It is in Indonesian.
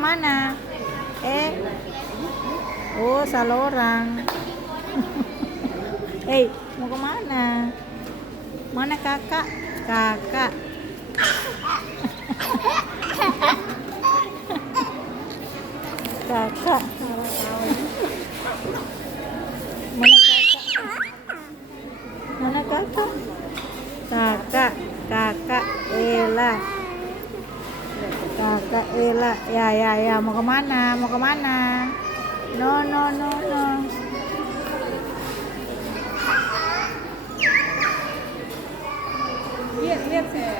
kemana? Oh, salah orang. Hei, mau kemana? Mana kakak? Kakak. Kakak. Mana kakak? Mana kakak? Kakak, kakak Ella. Kakak Ella. Ya, mau kemana? Mau kemana? No. Lihat saya.